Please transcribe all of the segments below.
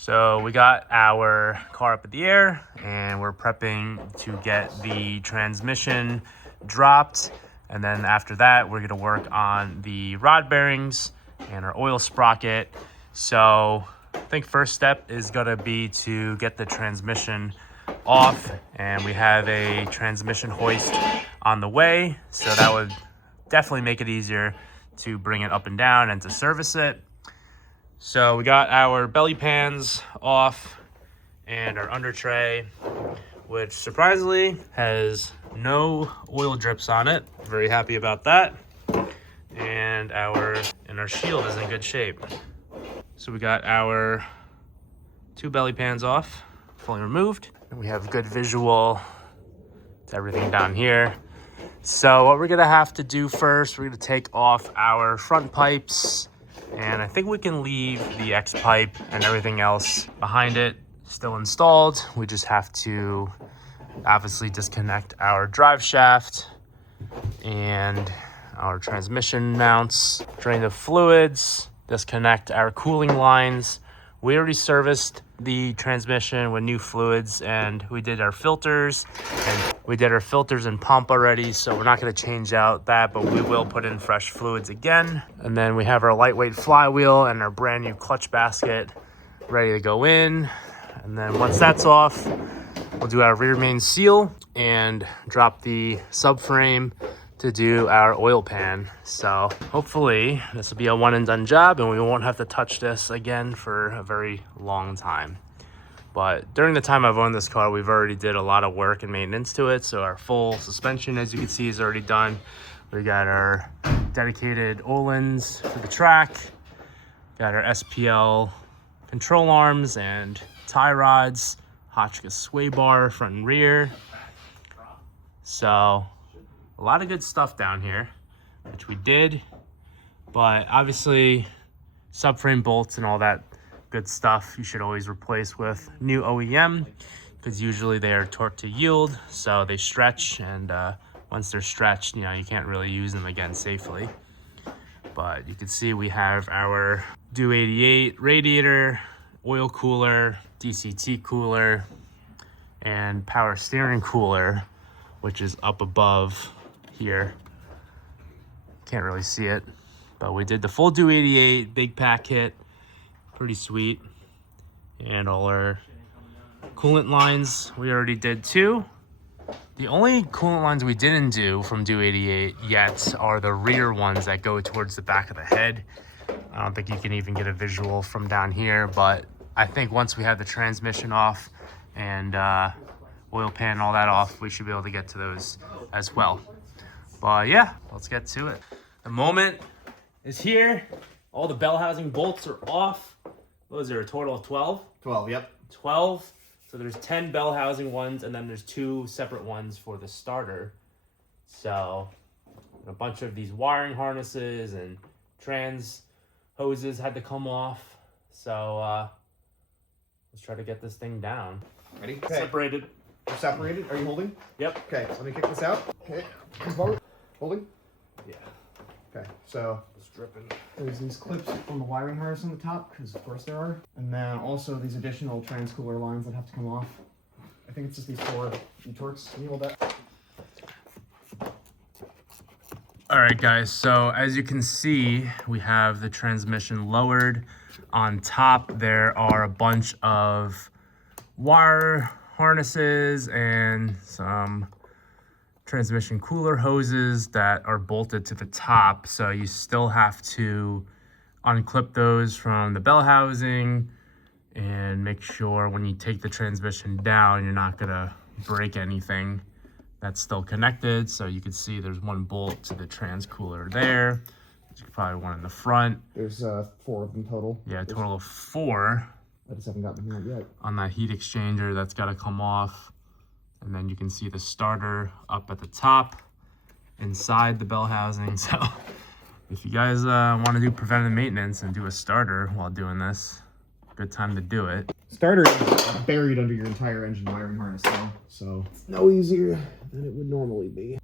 So we got our car up in the air and we're prepping to get the transmission dropped. And then after that, we're gonna work on the rod bearings and our oil sprocket. So I think first step is gonna be to get the transmission off, and we have a transmission hoist on the way. So that would definitely make it easier to bring it up and down and to service it. So we got our belly pans off and our under tray, which surprisingly has no oil drips on it. Very happy about that. And our shield is in good shape. So we got our 2 belly pans off, fully removed. And we have good visual to everything down here. So what we're gonna have to do first, we're gonna take off our front pipes, and I think we can leave the X pipe and everything else behind it still installed. We just have to obviously disconnect our drive shaft and our transmission mounts, drain the fluids, disconnect our cooling lines. We already serviced the transmission with new fluids, and we did our filters and pump already, so we're not going to change out that, but we will put in fresh fluids again. And then we have our lightweight flywheel and our brand new clutch basket ready to go in. And then once that's off, we'll do our rear main seal and drop the subframe to do our oil pan. So hopefully this will be a one and done job and we won't have to touch this again for a very long time. But during the time I've owned this car, we've already did a lot of work and maintenance to it. So our full suspension, as you can see, is already done. We got our dedicated Öhlins for the track, got our SPL control arms and tie rods, Hotchkiss sway bar front and rear. So a lot of good stuff down here, which we did, but obviously subframe bolts and all that good stuff you should always replace with new OEM, because usually they are torqued to yield, so they stretch, and once they're stretched, you can't really use them again safely. But you can see we have our Do 88 radiator, oil cooler, DCT cooler, and power steering cooler, which is up above here. Can't really see it, but we did the full Do 88 big pack kit. Pretty sweet. And all our coolant lines we already did too. The only coolant lines we didn't do from Do 88 yet are the rear ones that go towards the back of the head. I don't think you can even get a visual from down here, but I think once we have the transmission off and oil pan and all that off, we should be able to get to those as well. But yeah, let's get to it. The moment is here. All the bell housing bolts are off. What was there, a total of 12? 12, yep. 12. So there's 10 bell housing ones, and then there's 2 separate ones for the starter. So a bunch of these wiring harnesses and trans hoses had to come off. So let's try to get this thing down. Ready? Okay. Separated. You're separated? Are you holding? Yep. Okay, let me kick this out. Okay, come forward. Holding? Yeah. Okay, so It's dripping. there's these clips on the wiring harness on the top, because of course there are. And then also these additional trans-cooler lines that have to come off. I think it's just these 4 E-Torques. Can you hold that? All right, guys, so as you can see, we have the transmission lowered. On top, there are a bunch of wire harnesses and some transmission cooler hoses that are bolted to the top. So you still have to unclip those from the bell housing and make sure when you take the transmission down, you're not gonna break anything that's still connected. So you can see there's 1 bolt to the trans cooler there. There's probably 1 in the front. There's 4 of them total. Yeah, a total of 4. I just haven't gotten them out yet. On that heat exchanger, that's got to come off. And then you can see the starter up at the top inside the bell housing. So if you guys want to do preventative maintenance and do a starter while doing this, good time to do it. Starter is buried under your entire engine wiring harness now, so it's no easier than it would normally be.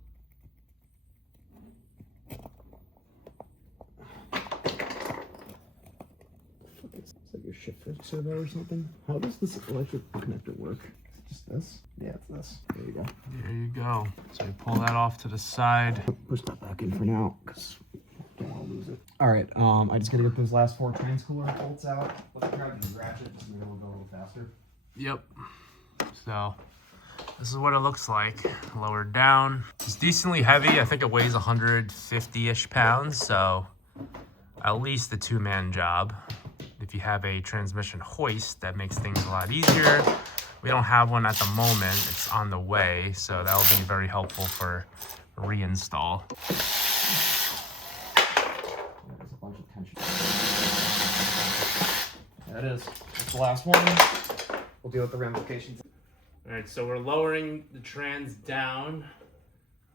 Is that your shifter? So servo or something. How does this electric connector work? Is it just this? Yeah, it's this. There you go. There you go. So you pull that off to the side. Push that back in for now, because I don't want to lose it. All right, I just got to get those last 4 trans cooler bolts out. Let's grab the ratchet just maybe we'll go a little faster. Yep. So this is what it looks like lowered down. It's decently heavy. I think it weighs 150-ish pounds, so at least a 2-man job. If you have a transmission hoist, that makes things a lot easier. We don't have one at the moment. It's on the way, so that will be very helpful for reinstall. There's a bunch of tension. There it is. That's the last one. We'll deal with the ramifications. All right, so we're lowering the trans down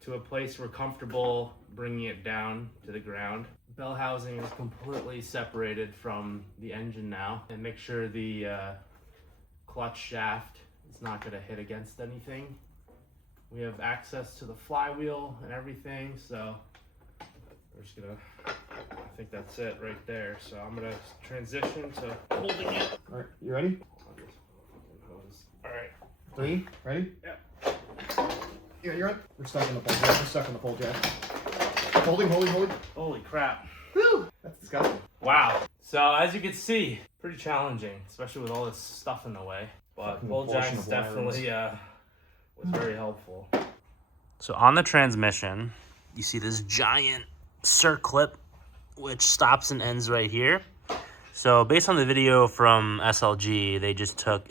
to a place we're comfortable bringing it down to the ground. Bell housing is completely separated from the engine now, and make sure the clutch shaft is not going to hit against anything. We have access to the flywheel and everything, so we're just gonna, I think that's it right there. So I'm gonna transition to holding it. All right, you ready? All right. 3, ready? Yep. Yeah, you're on. We're stuck in the pole jack. We're stuck in the pole jack. Holding. Holy crap. Woo! That's disgusting. Wow. So as you can see, pretty challenging, especially with all this stuff in the way. But pole jacks definitely was very helpful. So on the transmission, you see this giant circlip, which stops and ends right here. So based on the video from SLG, they just took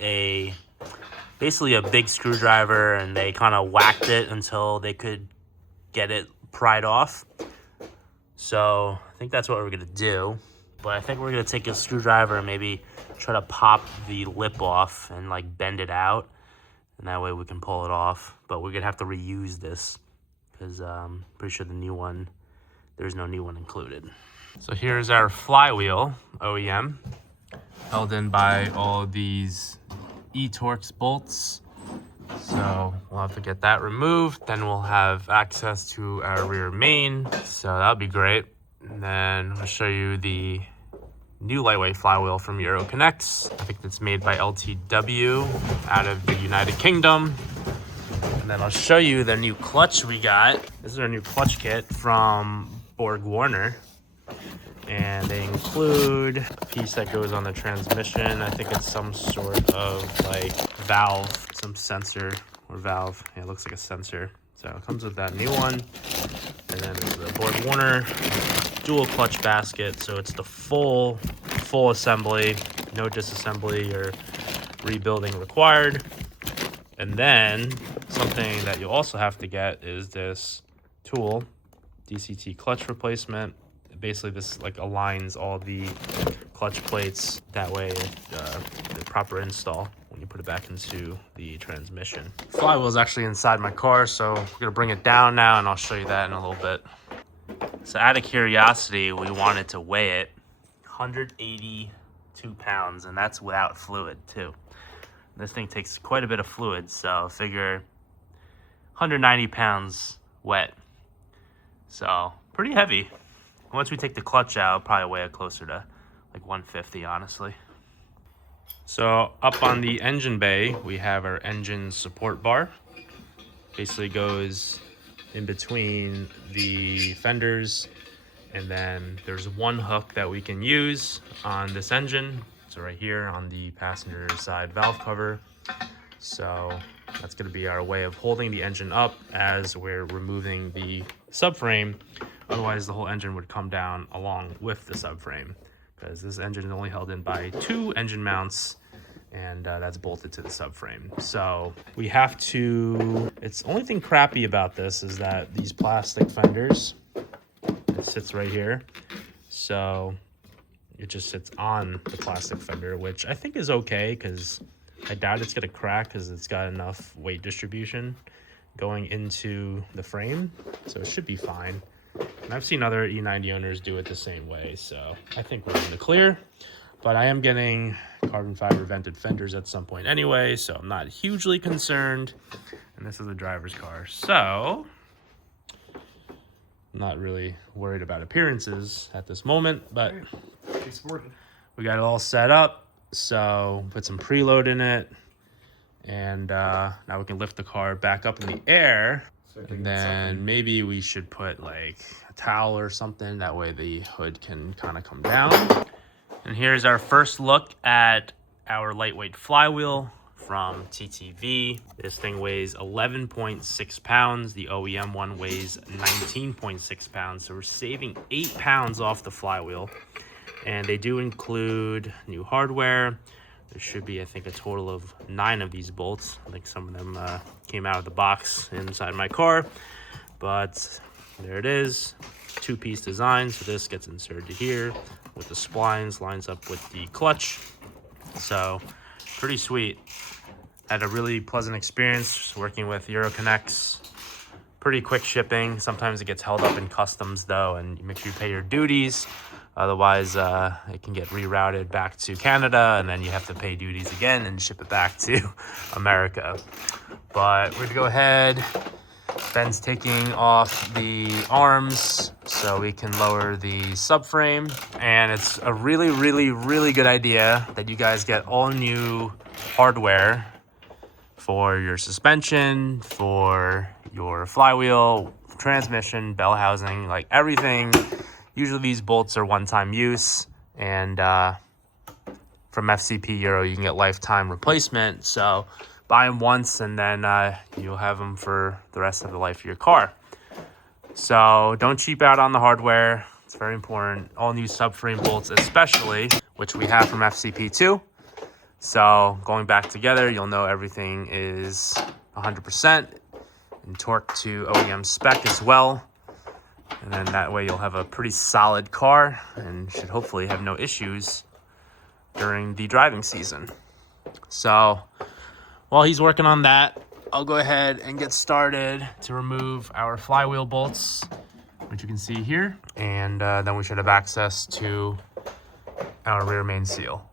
basically a big screwdriver and they kind of whacked it until they could get it pried off. So I think that's what we're gonna do. But I think we're gonna take a screwdriver and maybe try to pop the lip off and like bend it out. And that way we can pull it off. But we're gonna have to reuse this because I'm pretty sure the new one, there's no new one included. So here's our flywheel OEM, held in by all of these E9X bolts. So we'll have to get that removed. Then we'll have access to our rear main. So that'll be great. And then I'll show you the new lightweight flywheel from Euroconnects. I think it's made by LTW out of the United Kingdom. And then I'll show you the new clutch we got. This is our new clutch kit from Borg Warner. And they include a piece that goes on the transmission. I think it's some sort of like valve, some sensor or valve. Yeah, it looks like a sensor. So it comes with that new one. And then it's the Borg Warner dual clutch basket. So it's the full assembly, no disassembly or rebuilding required. And then something that you'll also have to get is this tool, DCT clutch replacement. Basically this like aligns all the clutch plates, that way the proper install when you put it back into the transmission. Flywheel is actually inside my car, so we're gonna bring it down now and I'll show you that in a little bit. So out of curiosity, we wanted to weigh it. 182 pounds, and that's without fluid too. This thing takes quite a bit of fluid, so figure 190 pounds wet. So pretty heavy. Once we take the clutch out, I'll probably weigh it closer to like 150, honestly. So up on the engine bay, we have our engine support bar. Basically goes in between the fenders, and then there's one hook that we can use on this engine. So right here on the passenger side valve cover. So that's gonna be our way of holding the engine up as we're removing the subframe. Otherwise, the whole engine would come down along with the subframe because this engine is only held in by 2 engine mounts, and that's bolted to the subframe. So we have to, it's the only thing crappy about this is that these plastic fenders, it sits right here. So it just sits on the plastic fender, which I think is okay because I doubt it's gonna crack because it's got enough weight distribution going into the frame. So it should be fine. And I've seen other E90 owners do it the same way, so I think we're in the clear. But I am getting carbon fiber vented fenders at some point anyway, so I'm not hugely concerned. And this is the driver's car, so I'm not really worried about appearances at this moment, but Be sported. we got it all set up. So put some preload in it, and now we can lift the car back up in the air. And then maybe we should put like a towel or something. That way the hood can kind of come down. And here's our first look at our lightweight flywheel from TTV. This thing weighs 11.6 pounds. The OEM one weighs 19.6 pounds. So we're saving 8 pounds off the flywheel. And they do include new hardware. There should be, I think, a total of 9 of these bolts. I think some of them came out of the box inside my car. But there it is. 2-piece design. So this gets inserted here with the splines, lines up with the clutch. So pretty sweet. Had a really pleasant experience working with Euroconnects. Pretty quick shipping. Sometimes it gets held up in customs though, and make sure you pay your duties. Otherwise, it can get rerouted back to Canada, and then you have to pay duties again and ship it back to America. But we're gonna go ahead. Ben's taking off the arms so we can lower the subframe. And it's a really, really, really good idea that you guys get all new hardware for your suspension, for your flywheel, transmission, bell housing, like everything. Usually these bolts are one-time use, and from FCP Euro you can get lifetime replacement. So buy them once and then you'll have them for the rest of the life of your car. So don't cheap out on the hardware. It's very important. All new subframe bolts especially, which we have from FCP too. So going back together, you'll know everything is 100% and torque to OEM spec as well. And then that way you'll have a pretty solid car and should hopefully have no issues during the driving season. So while he's working on that, I'll go ahead and get started to remove our flywheel bolts, which you can see here. And then we should have access to our rear main seal.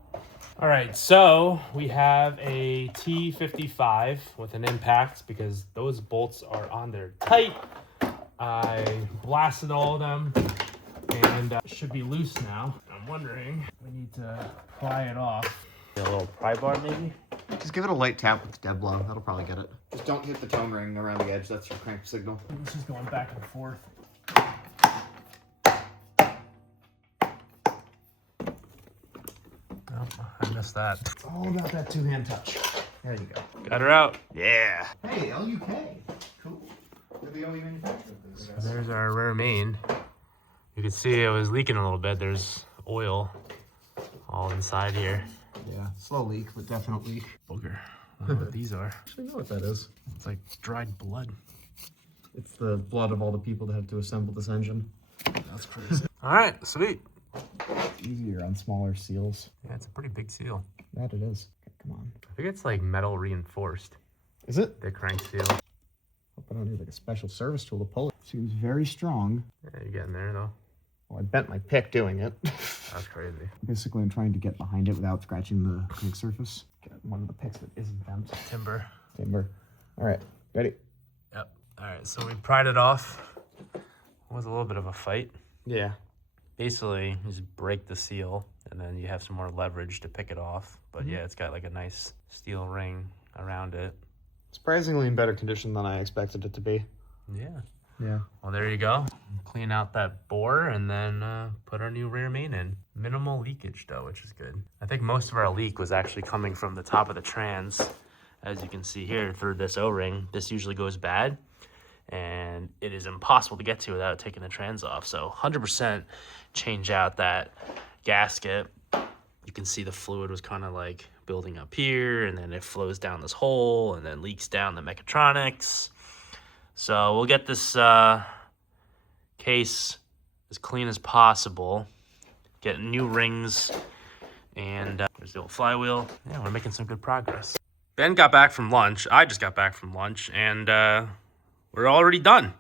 All right, so we have a T55 with an impact because those bolts are on there tight. I blasted all of them and should be loose now. I'm wondering, we need to pry it off. A little pry bar maybe? Just give it a light tap with the dead blow. That'll probably get it. Just don't hit the tone ring around the edge. That's your crank signal. This is going back and forth. Oh, I missed that. It's all about that two-hand touch. There you go. Got her out. Yeah. Hey, LUK. Cool. They're the only manufacturer of this. So there's our rear main. You can see it was leaking a little bit. There's oil all inside here. Yeah, slow leak, but definite leak. Booger. I don't know what these are. Actually, know what that is. It's like dried blood. It's the blood of all the people that had to assemble this engine. That's crazy. All right, sweet. Easier on smaller seals. Yeah, it's a pretty big seal. That it is. Okay, come on. I think it's like metal reinforced. Is it? The crank seal. Hope I don't need like a special service tool to pull it. Seems very strong. Yeah, you're getting there though. Well, I bent my pick doing it. That's crazy. Basically, I'm trying to get behind it without scratching the crank surface. Get one of the picks that isn't bent. Timber. Timber. All right, ready? Yep. All right, so we pried it off. It was a little bit of a fight. Yeah. Basically, you just break the seal, and then you have some more leverage to pick it off. But yeah, it's got like a nice steel ring around it. Surprisingly in better condition than I expected it to be. Yeah. Yeah. Well, there you go. Clean out that bore and then put our new rear main in. Minimal leakage though, which is good. I think most of our leak was actually coming from the top of the trans. As you can see here through this O-ring, this usually goes bad and it is impossible to get to without taking the trans off. So 100% change out that gasket. You can see the fluid was kind of like building up here and then it flows down this hole and then leaks down the mechatronics. So we'll get this case as clean as possible, get new rings, and there's the old flywheel. Yeah, we're making some good progress. Ben got back from lunch. I just got back from lunch, and we're already done.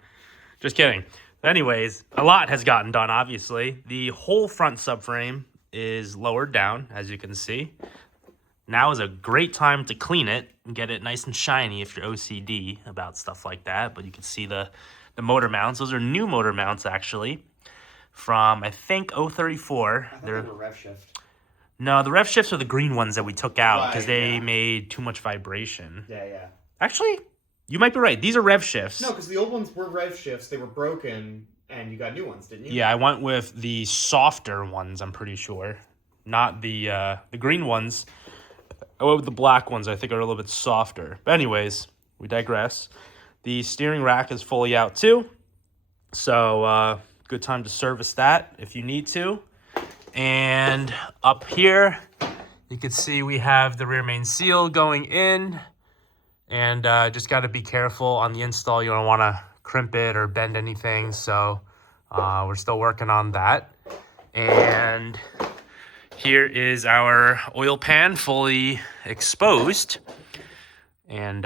Just kidding. But anyways, a lot has gotten done, obviously. The whole front subframe is lowered down, as you can see. Now is a great time to clean it and get it nice and shiny if you're OCD about stuff like that. But you can see the motor mounts. Those are new motor mounts, actually, from, I think, 034. They're rev shift. No, the rev shifts are the green ones that we took out because Right, they yeah. made too much vibration. Yeah. Actually, you might be right. These are rev shifts. No, because the old ones were rev shifts. They were broken, and you got new ones, didn't you? Yeah, I went with the softer ones, I'm pretty sure. Not the green ones. I went with the black ones, I think are a little bit softer. But anyways, we digress. The steering rack is fully out too. So good time to service that if you need to. And up here, you can see we have the rear main seal going in. And just got to be careful on the install. You don't want to crimp it or bend anything. So we're still working on that. And here is our oil pan fully exposed. And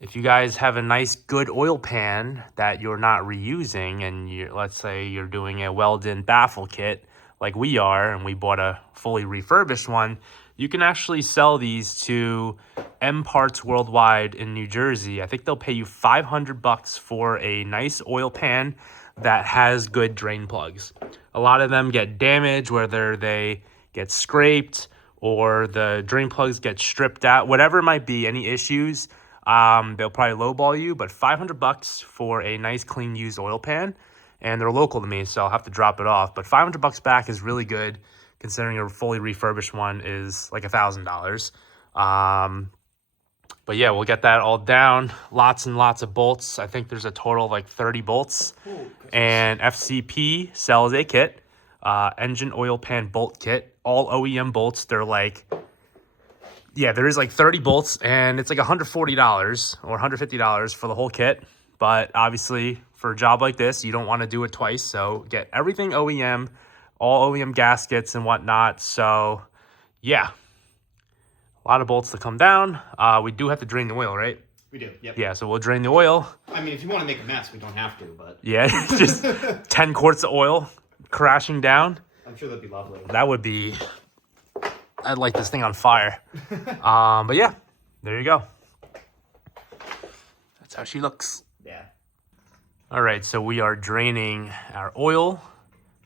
if you guys have a nice, good oil pan that you're not reusing, and let's say you're doing a weld-in baffle kit like we are, and we bought a fully refurbished one, you can actually sell these to M Parts Worldwide in New Jersey. I think they'll pay you $500 for a nice oil pan that has good drain plugs. A lot of them get damaged, whether they get scraped or the drain plugs get stripped out, whatever it might be, any issues, they'll probably lowball you, but $500 for a nice, clean, used oil pan, and they're local to me, so I'll have to drop it off. But $500 back is really good, considering a fully refurbished one is like $1,000. But yeah, we'll get that all down. Lots and lots of bolts. I think there's a total of like 30 bolts. And FCP sells a kit, engine oil pan bolt kit, all OEM bolts. They're like, yeah, there is like 30 bolts, and it's like $140 or $150 for the whole kit. But obviously, for a job like this, you don't want to do it twice. So get everything OEM, all OEM gaskets and whatnot. So yeah, a lot of bolts to come down. We do have to drain the oil, right? We do, yep. Yeah, so we'll drain the oil. I mean, if you want to make a mess, we don't have to, but... Yeah, it's just 10 quarts of oil crashing down. I'm sure that'd be lovely. That would be... I'd light this thing on fire. But yeah, there you go. That's how she looks. Yeah. All right, so we are draining our oil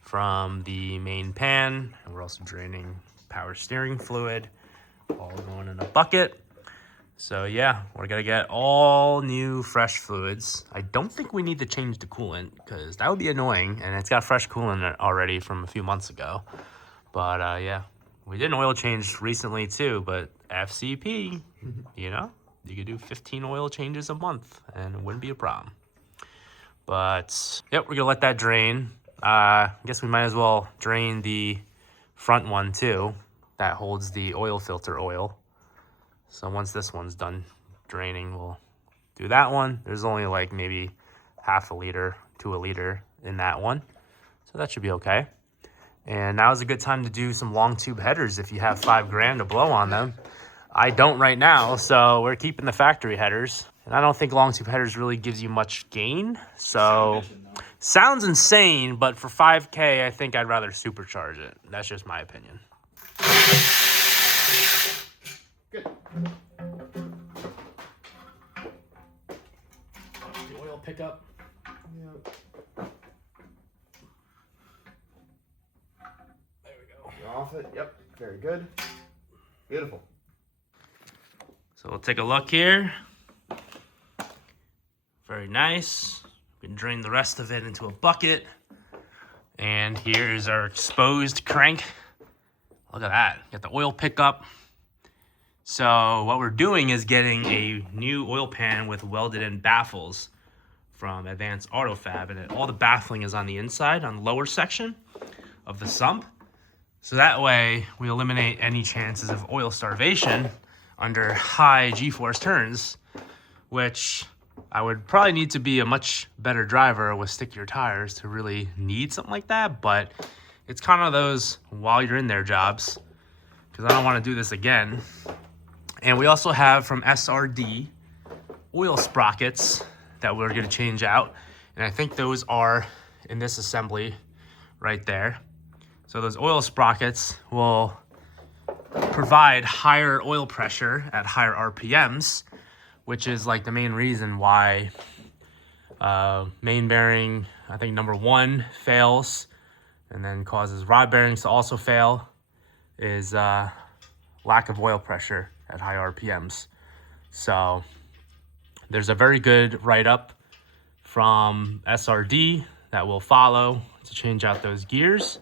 from the main pan. And we're also draining power steering fluid, all going in a bucket. So yeah, we're gonna get all new fresh fluids. I don't think we need to change the coolant because that would be annoying, and it's got fresh coolant in it already from a few months ago. But yeah, we did an oil change recently too, but FCP, you know, you could do 15 oil changes a month and it wouldn't be a problem. But yep, we're gonna let that drain. I guess we might as well drain the front one too. That holds the oil filter oil. So once this one's done draining, we'll do that one. There's only like maybe half a liter to a liter in that one. So that should be okay. And now is a good time to do some long tube headers if you have $5,000 to blow on them. I don't right now, so we're keeping the factory headers. And I don't think long tube headers really gives you much gain. So sounds insane, but for $5K, I think I'd rather supercharge it. That's just my opinion. Good. The oil pickup. Yep. There we go. You're off it. Yep. Very good. Beautiful. So we'll take a look here. Very nice. We can drain the rest of it into a bucket. And here is our exposed crank. Look at that. Got the oil pickup. So what we're doing is getting a new oil pan with welded in baffles from Advanced Auto Fab, and all the baffling is on the inside, on the lower section of the sump. So that way we eliminate any chances of oil starvation under high G-force turns, which I would probably need to be a much better driver with stickier tires to really need something like that, but it's kind of those while you're in there jobs, because I don't want to do this again. And we also have from SRD oil sprockets that we're going to change out. And I think those are in this assembly right there. So those oil sprockets will provide higher oil pressure at higher RPMs, which is like the main reason why main bearing, I think number 1, fails and then causes rod bearings to also fail. is lack of oil pressure at high RPMs. So there's a very good write-up from SRD that will follow to change out those gears.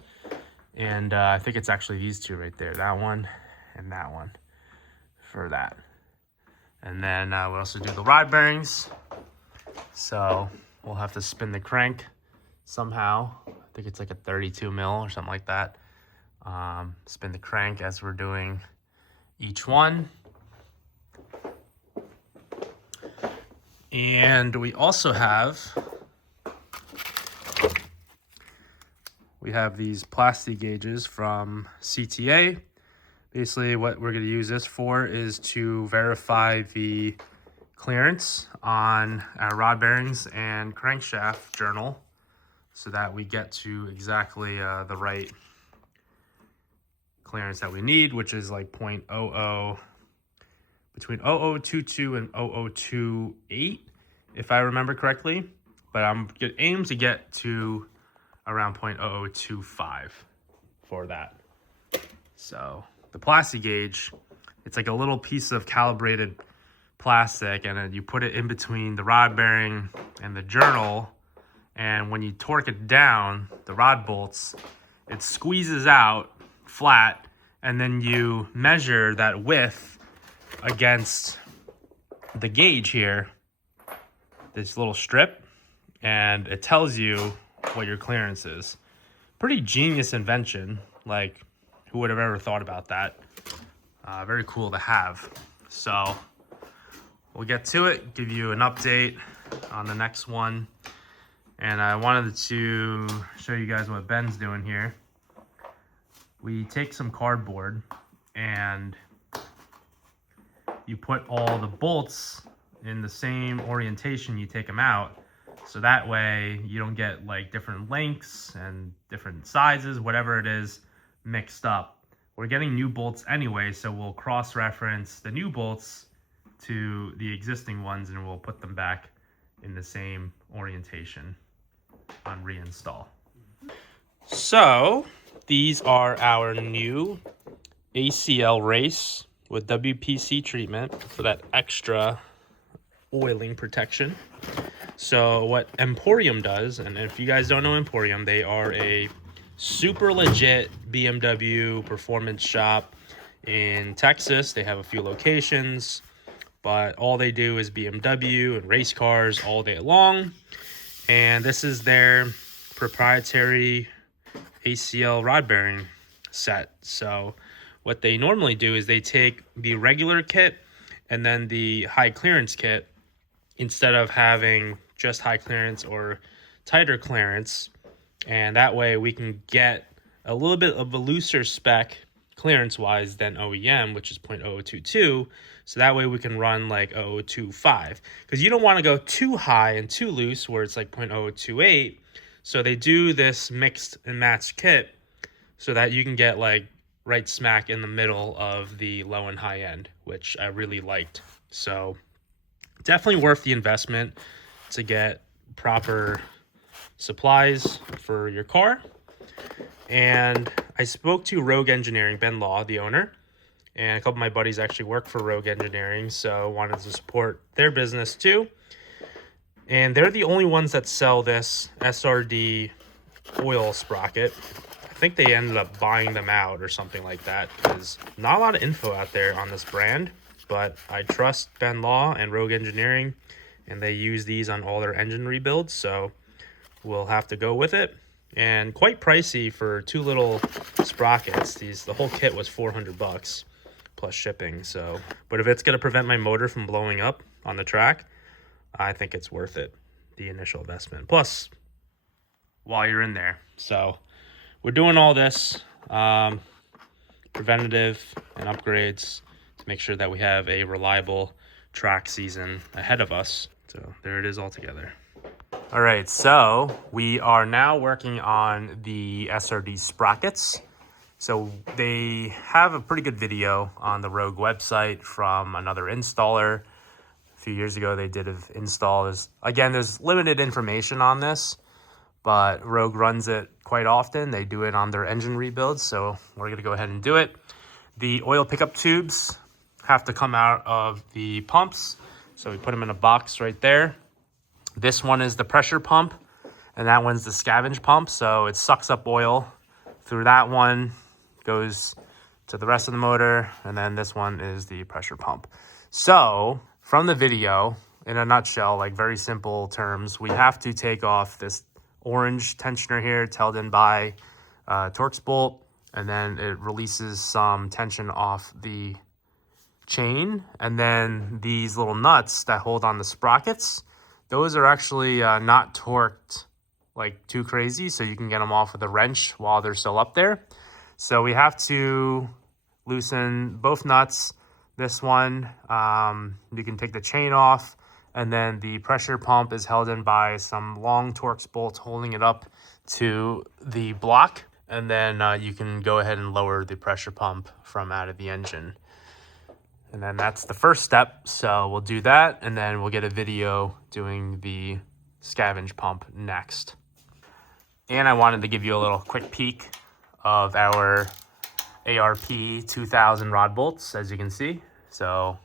And I think it's actually these two right there, that one and that one for that. And then we'll also do the rod bearings. So we'll have to spin the crank somehow. I think it's like a 32 mil or something like that. Spin the crank as we're doing each one. And we also have these plastic gauges from CTA. Basically what we're going to use this for is to verify the clearance on our rod bearings and crankshaft journal so that we get to exactly the right clearance that we need, which is like 0.00, between 0022 and 0028, if I remember correctly. But I'm aim to get to around 0.0025 for that. So the plastic gauge, it's like a little piece of calibrated plastic, and then you put it in between the rod bearing and the journal, and when you torque it down, the rod bolts, it squeezes out flat, and then you measure that width against the gauge here, this little strip, and it tells you what your clearance is. Pretty genius invention. Like, who would have ever thought about that? Very cool to have. So we'll get to it, give you an update on the next one. And I wanted to show you guys what Ben's doing here. We take some cardboard and you put all the bolts in the same orientation you take them out. So that way you don't get like different lengths and different sizes, whatever it is, mixed up. We're getting new bolts anyway, so we'll cross-reference the new bolts to the existing ones and we'll put them back in the same orientation on reinstall. So these are our new ACL race with WPC treatment for that extra oiling protection. So what Emporium does, and if you guys don't know Emporium, they are a super legit BMW performance shop in Texas. They have a few locations, but all they do is BMW and race cars all day long. And this is their proprietary ACL rod bearing set. So what they normally do is they take the regular kit and then the high clearance kit, instead of having just high clearance or tighter clearance. And that way we can get a little bit of a looser spec clearance wise than OEM, which is 0.0022. So that way we can run like 0.025, because you don't want to go too high and too loose where it's like 0.028. So they do this mixed and matched kit so that you can get like right smack in the middle of the low and high end, which I really liked. So definitely worth the investment to get proper supplies for your car. And I spoke to Rogue Engineering, Ben Law, the owner, and a couple of my buddies actually work for Rogue Engineering, so wanted to support their business too. And they're the only ones that sell this SRD oil sprocket. I think they ended up buying them out or something like that. There's not a lot of info out there on this brand, but I trust Ben Law and Rogue Engineering, and they use these on all their engine rebuilds, so we'll have to go with it. And quite pricey for two little sprockets. The whole kit was $400 plus shipping. So, but if it's going to prevent my motor from blowing up on the track, I think it's worth it, the initial investment. Plus, while you're in there. So we're doing all this preventative and upgrades to make sure that we have a reliable track season ahead of us. So there it is all together. All right, so we are now working on the SRD sprockets. So they have a pretty good video on the Rogue website from another installer. A few years ago, they did an install. There's limited information on this, but Rogue runs it quite often. They do it on their engine rebuilds, so we're gonna go ahead and do it. The oil pickup tubes have to come out of the pumps, so we put them in a box right there. This one is the pressure pump, and that one's the scavenge pump, so it sucks up oil through that one, goes to the rest of the motor, and then this one is the pressure pump. So from the video, in a nutshell, like very simple terms, we have to take off this orange tensioner here. It's held in by a Torx bolt, and then it releases some tension off the chain. And then these little nuts that hold on the sprockets, those are actually not torqued like too crazy, so you can get them off with a wrench while they're still up there. So we have to loosen both nuts. This one, you can take the chain off, and then the pressure pump is held in by some long Torx bolts holding it up to the block. And then you can go ahead and lower the pressure pump from out of the engine. And then that's the first step. So we'll do that, and then we'll get a video doing the scavenge pump next. And I wanted to give you a little quick peek of our ARP 2000 rod bolts, as you can see. So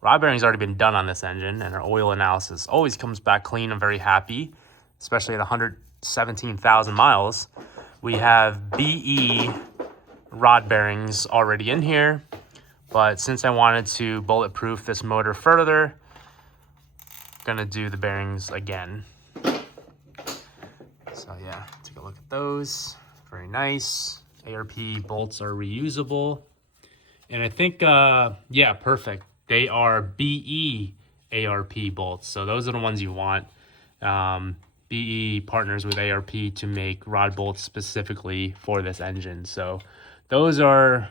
rod bearing's already been done on this engine, and our oil analysis always comes back clean. I'm very happy, especially at 117,000 miles. We have BE rod bearings already in here, but since I wanted to bulletproof this motor further, I'm gonna do the bearings again. So yeah, take a look at those. Very nice. ARP bolts are reusable. And I think, yeah, perfect. They are BE ARP bolts. So those are the ones you want. BE partners with ARP to make rod bolts specifically for this engine. So those are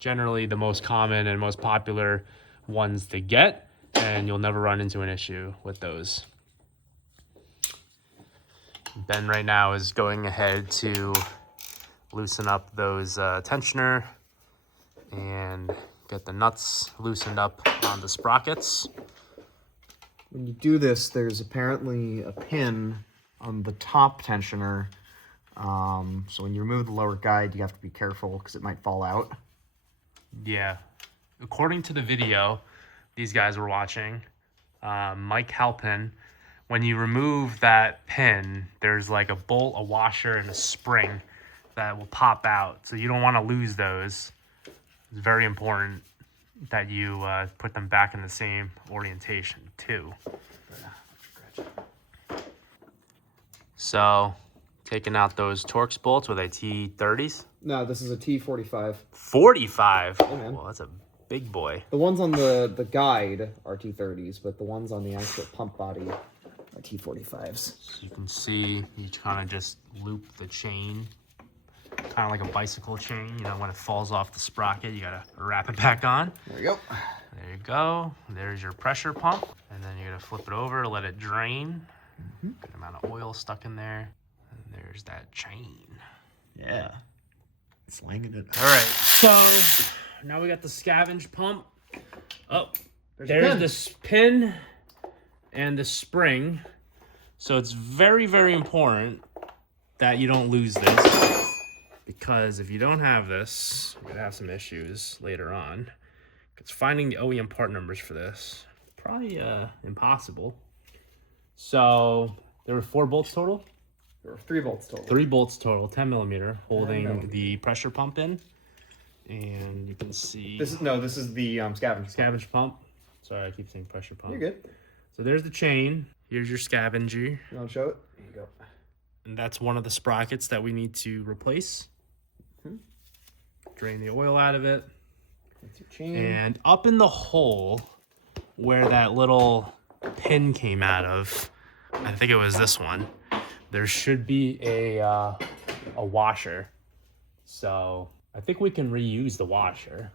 generally the most common and most popular ones to get, and you'll never run into an issue with those. Ben right now is going ahead to loosen up those tensioner and get the nuts loosened up on the sprockets. When you do this, there's apparently a pin on the top tensioner. So when you remove the lower guide, you have to be careful because it might fall out. Yeah. According to the video these guys were watching, Mike Halpin, when you remove that pin, there's like a bolt, a washer, and a spring that will pop out. So you don't want to lose those. It's very important that you put them back in the same orientation too. So taking out those Torx bolts with a T30s. No, this is a T45. 45? Yeah, man. Well, that's a big boy. The ones on the guide are T30s, but the ones on the actual pump body are T45s. So you can see you kind of just loop the chain, kind of like a bicycle chain. You know, when it falls off the sprocket, you gotta wrap it back on. There you go. There you go. There's your pressure pump, and then you're gonna flip it over, let it drain. Good amount of oil stuck in there. And there's that chain. Yeah. It's slanging it. All right, so now we got the scavenge pump. Oh, there's this pin and the spring. So it's very, very important that you don't lose this, because if you don't have this, you're gonna have some issues later on. Because finding the OEM part numbers for this, probably impossible. So there were 4 bolts total? There were 3 bolts total. 3 bolts total, 10 millimeter, holding the pressure pump in. And you can see... This is the scavenge pump. Sorry, I keep saying pressure pump. You're good. So there's the chain. Here's your scavenger. You want to show it? There you go. And that's one of the sprockets that we need to replace. Drain the oil out of it. That's your chain. And up in the hole where that little pin came out of, I think it was this one, there should be a washer. So I think we can reuse the washer.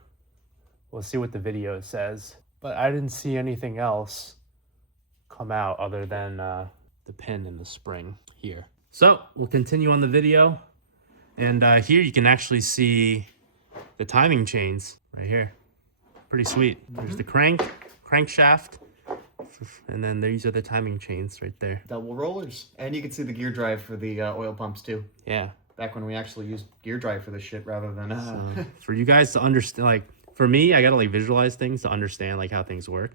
We'll see what the video says. But I didn't see anything else come out other than the pin and the spring here. So we'll continue on the video. And here you can actually see the timing chains right here. Pretty sweet. There's the crankshaft And then these are the timing chains right there. Double rollers. And you can see the gear drive for the oil pumps too. Yeah. Back when we actually used gear drive for this shit rather than... For you guys to understand, like, for me, I gotta like visualize things to understand like how things work.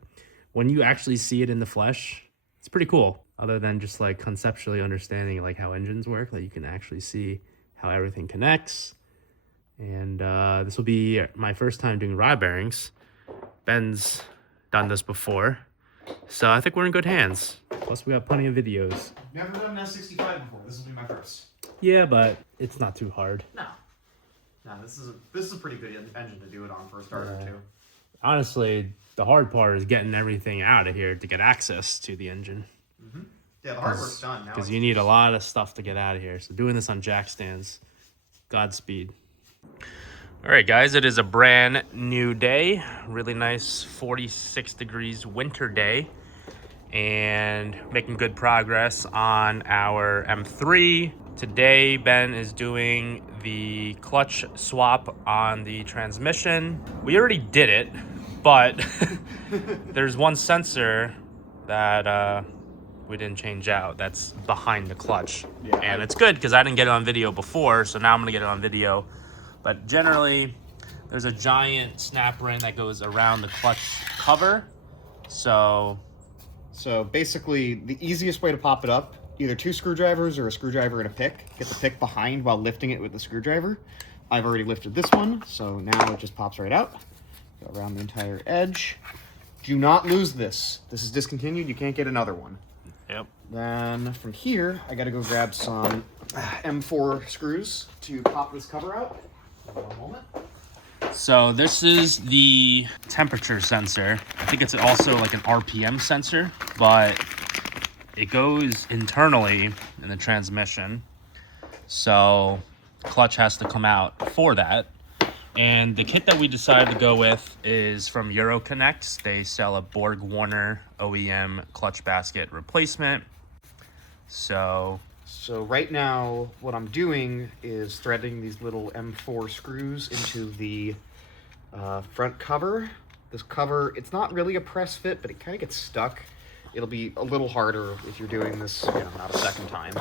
When you actually see it in the flesh, it's pretty cool. Other than just like conceptually understanding like how engines work, like you can actually see how everything connects. And this will be my first time doing rod bearings. Ben's done this before, so I think we're in good hands. Plus we got plenty of videos. Never done an S65 before. This will be my first. Yeah, but it's not too hard. No, this is a pretty good engine to do it on for a starter too. Honestly, the hard part is getting everything out of here to get access to the engine. Mm-hmm. Yeah, the hard work's done now. Because you need a lot of stuff to get out of here. So doing this on jack stands, Godspeed. All right, guys, it is a brand new day. Really nice 46 degrees winter day. And making good progress on our M3. Today, Ben is doing the clutch swap on the transmission. We already did it, but there's one sensor that we didn't change out that's behind the clutch. Yeah. And it's good because I didn't get it on video before, so now I'm gonna get it on video. But generally, there's a giant snap ring that goes around the clutch cover. So basically, the easiest way to pop it up, either 2 screwdrivers or a screwdriver and a pick. Get the pick behind while lifting it with the screwdriver. I've already lifted this one, so now it just pops right out. Go around the entire edge. Do not lose this. This is discontinued. You can't get another one. Yep. Then from here, I got to go grab some M4 screws to pop this cover out. One moment. So this is the temperature sensor. I think it's also like an RPM sensor, but it goes internally in the transmission. So clutch has to come out for that. And the kit that we decided to go with is from Euroconnect. They sell a Borg Warner OEM clutch basket replacement. So right now, what I'm doing is threading these little M4 screws into the front cover. This cover, it's not really a press fit, but it kind of gets stuck. It'll be a little harder if you're doing this, not a second time.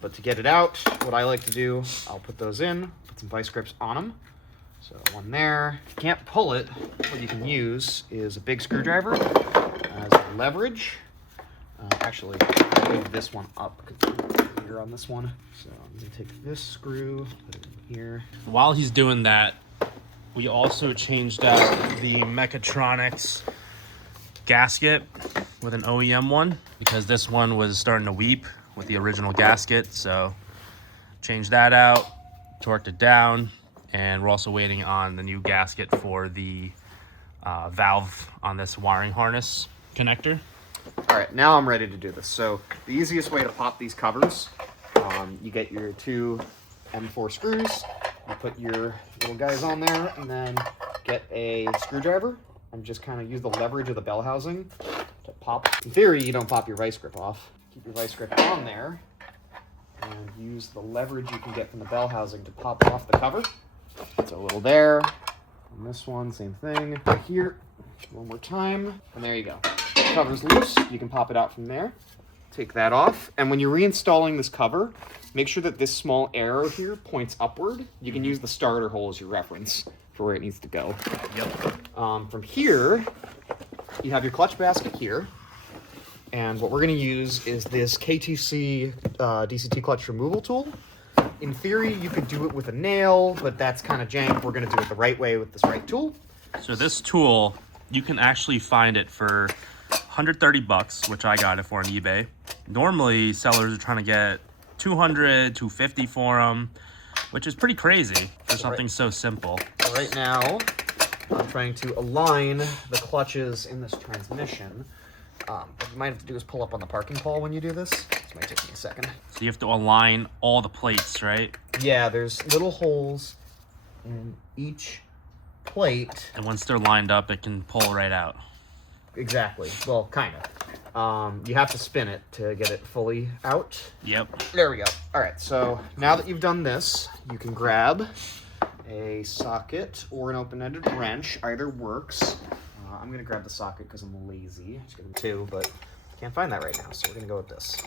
But to get it out, what I like to do, I'll put those in, put some vice grips on them. So one there. If you can't pull it, what you can use is a big screwdriver as leverage. Actually, I'll move this one up because I'm here on this one. So I'm going to take this screw, put it in here. while he's doing that, we also changed out the Mechatronics gasket with an OEM one because this one was starting to weep with the original gasket. So changed that out, torqued it down, and we're also waiting on the new gasket for the valve on this wiring harness connector. All right, now I'm ready to do this. So the easiest way to pop these covers, you get your 2 M4 screws, you put your little guys on there, and then get a screwdriver and just kind of use the leverage of the bell housing to pop. In theory, you don't pop your vice grip off. Keep your vice grip on there and use the leverage you can get from the bell housing to pop off the cover. So a little there. On this one, same thing. Right here, one more time, and there you go. The cover's loose. You can pop it out from there. Take that off, and when you're reinstalling this cover, make sure that this small arrow here points upward. You can use the starter hole as your reference for where it needs to go. Yep. From here, you have your clutch basket here, and what we're going to use is this KTC DCT clutch removal tool. In theory, you could do it with a nail, but that's kind of jank. We're going to do it the right way with this right tool. So this tool, you can actually find it for $130, which I got it for on eBay. Normally, sellers are trying to get $200, $250 for them, which is pretty crazy for something so simple. Right now, I'm trying to align the clutches in this transmission. What you might have to do is pull up on the parking pole when you do this. This might take me a second. So you have to align all the plates, right? Yeah, there's little holes in each plate. And once they're lined up, it can pull right out. Exactly. Well, kind of. You have to spin it to get it fully out. Yep. There we go. All right, so now that you've done this, you can grab a socket or an open-ended wrench. Either works. I'm gonna grab the socket because I'm lazy. Just gonna two, but can't find that right now, so we're gonna go with this.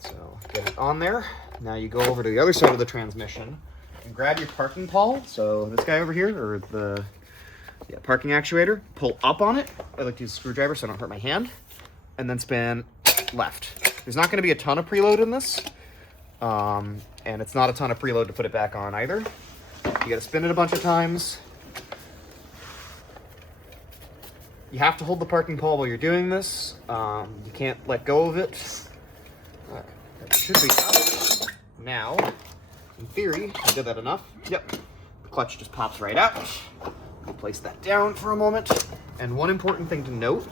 So get it on there. Now you go over to the other side of the transmission and grab your parking pawl. So this guy over here, or the parking actuator, pull up on it. I like to use a screwdriver so I don't hurt my hand. And then spin left. There's not gonna be a ton of preload in this. And it's not a ton of preload to put it back on either. You gotta spin it a bunch of times. You have to hold the parking pole while you're doing this. You can't let go of it. That should be out. Now, in theory, I did that enough. Yep, the clutch just pops right out. We'll place that down for a moment. And one important thing to note,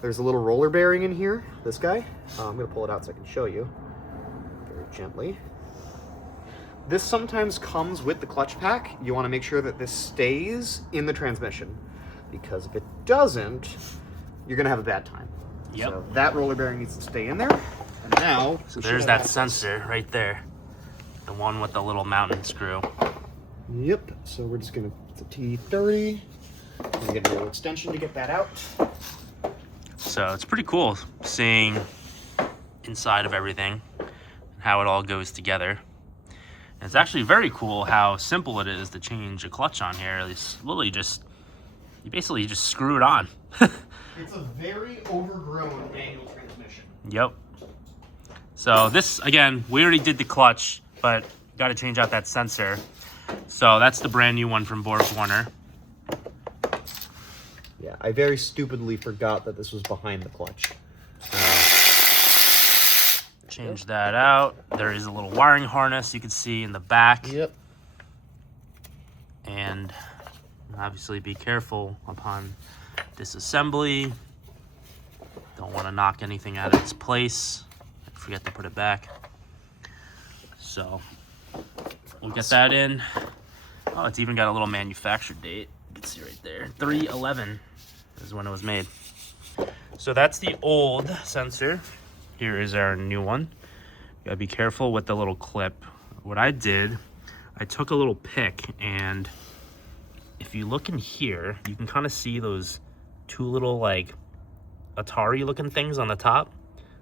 there's a little roller bearing in here, this guy. I'm gonna pull it out so I can show you very gently. This sometimes comes with the clutch pack. You wanna make sure that this stays in the transmission, because if it doesn't, you're gonna have a bad time. Yep. So that roller bearing needs to stay in there. And now, so there's that sensor right there. The one with the little mounting screw. Yep, so we're just gonna, it's a T30. We're gonna get a little extension to get that out. So it's pretty cool seeing inside of everything, how it all goes together. And it's actually very cool how simple it is to change a clutch on here. It's literally just, you basically just screw it on. It's a very overgrown manual transmission. Yep. So this, again, we already did the clutch, but got to change out that sensor. So that's the brand new one from Borg Warner. Yeah, I very stupidly forgot that this was behind the clutch. Change that out. There is a little wiring harness you can see in the back. Yep. And obviously be careful upon disassembly. Don't want to knock anything out of its place. Forget to put it back. So we'll get that in. Oh, it's even got a little manufacture date. You can see right there. 3/11 is when it was made. So that's the old sensor. Here is our new one. You gotta be careful with the little clip. What I did, I took a little pick, and if you look in here, you can kind of see those two little like Atari looking things on the top.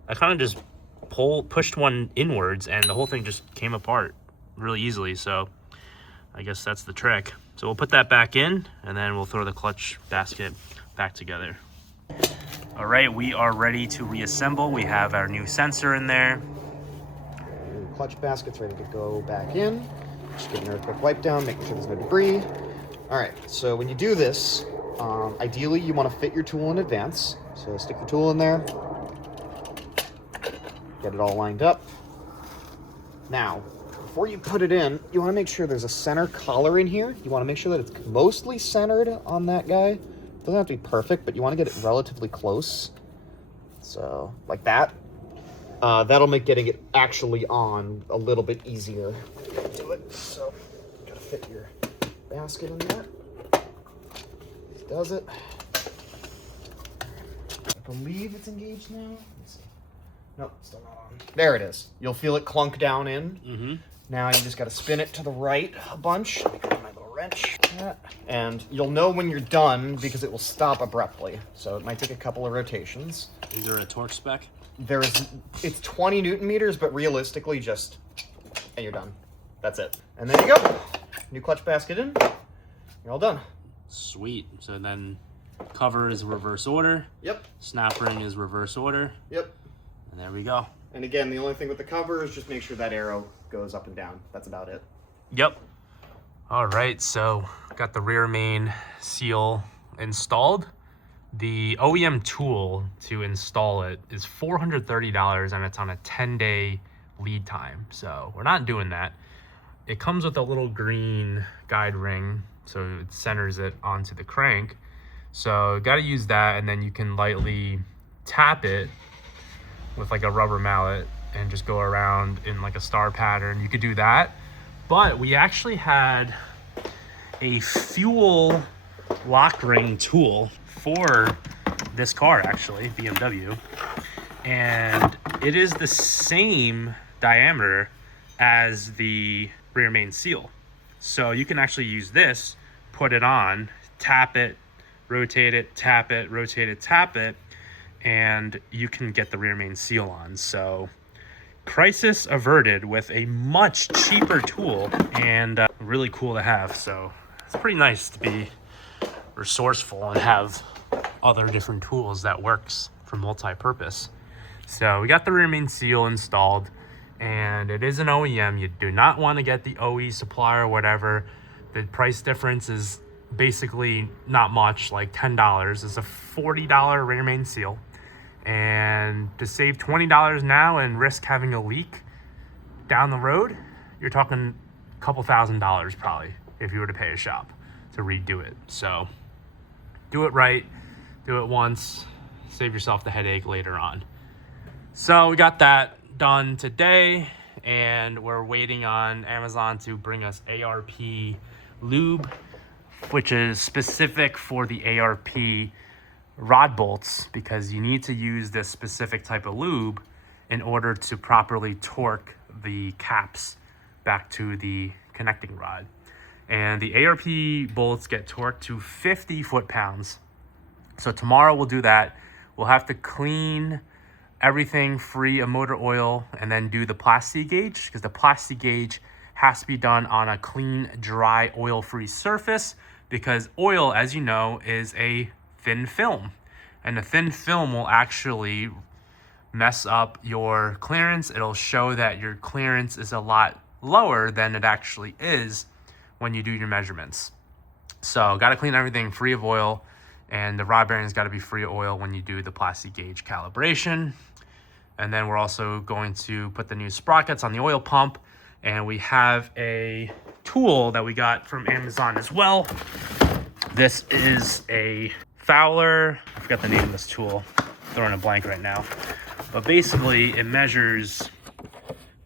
I kind of just pushed one inwards and the whole thing just came apart really easily. So I guess that's the trick. So we'll put that back in and then we'll throw the clutch basket back together. All right, we are ready to reassemble. We have our new sensor in there. The clutch basket's ready to go back in. Just giving her a quick wipe down, making sure there's no debris. All right, so when you do this, ideally you want to fit your tool in advance. So stick your tool in there, get it all lined up. Now, before you put it in, you want to make sure there's a center collar in here. You want to make sure that it's mostly centered on that guy. It doesn't have to be perfect, but you want to get it relatively close. So, like that. That'll make getting it actually on a little bit easier to do it. So, gotta fit your basket in there. This does it. I believe it's engaged now. Let's see. Nope, still not on. There it is. You'll feel it clunk down in. Now you just got to spin it to the right a bunch. Let me grab my little wrench. And you'll know when you're done because it will stop abruptly. So it might take a couple of rotations. Is there a torque spec? It's 20 Newton meters, but realistically and you're done. That's it. And there you go. New clutch basket in. You're all done. Sweet. So then cover is reverse order. Yep. Snap ring is reverse order. Yep. And there we go. And again, the only thing with the cover is just make sure that arrow goes up and down. That's about it. Yep. All right, so got the rear main seal installed. The OEM tool to install it is $430 and it's on a 10-day lead time. So we're not doing that. It comes with a little green guide ring, so it centers it onto the crank. So got to use that, and then you can lightly tap it with like a rubber mallet and just go around in like a star pattern. You could do that, but we actually had a fuel lock ring tool for this car, actually, BMW, and it is the same diameter as the rear main seal. So you can actually use this, put it on, tap it, rotate it, tap it, rotate it, tap it, and you can get the rear main seal on. So crisis averted with a much cheaper tool, and really cool to have. So it's pretty nice to be resourceful and have other different tools that works for multi-purpose. So we got the rear main seal installed, and it is an OEM. You do not want to get the OE supplier or whatever. The price difference is basically not much, like $10. It's a $40 rear main seal. And to save $20 now and risk having a leak down the road, you're talking a couple $1,000s probably if you were to pay a shop to redo it. So do it right, do it once, save yourself the headache later on. So we got that done today, and we're waiting on Amazon to bring us ARP lube, which is specific for the ARP rod bolts, because you need to use this specific type of lube in order to properly torque the caps back to the connecting rod. And the ARP bolts get torqued to 50 foot-pounds. So tomorrow we'll do that. We'll have to clean everything free of motor oil and then do the plastic gauge, because the plastic gauge has to be done on a clean, dry, oil-free surface, because oil, as you know, is a thin film, and the thin film will actually mess up your clearance. It'll show that your clearance is a lot lower than it actually is when you do your measurements. So got to clean everything free of oil, and the rod bearing's got to be free of oil when you do the plastic gauge calibration. And then we're also going to put the new sprockets on the oil pump, and we have a tool that we got from Amazon as well. This is a Fowler, I forgot the name of this tool, throwing a blank right now, but basically it measures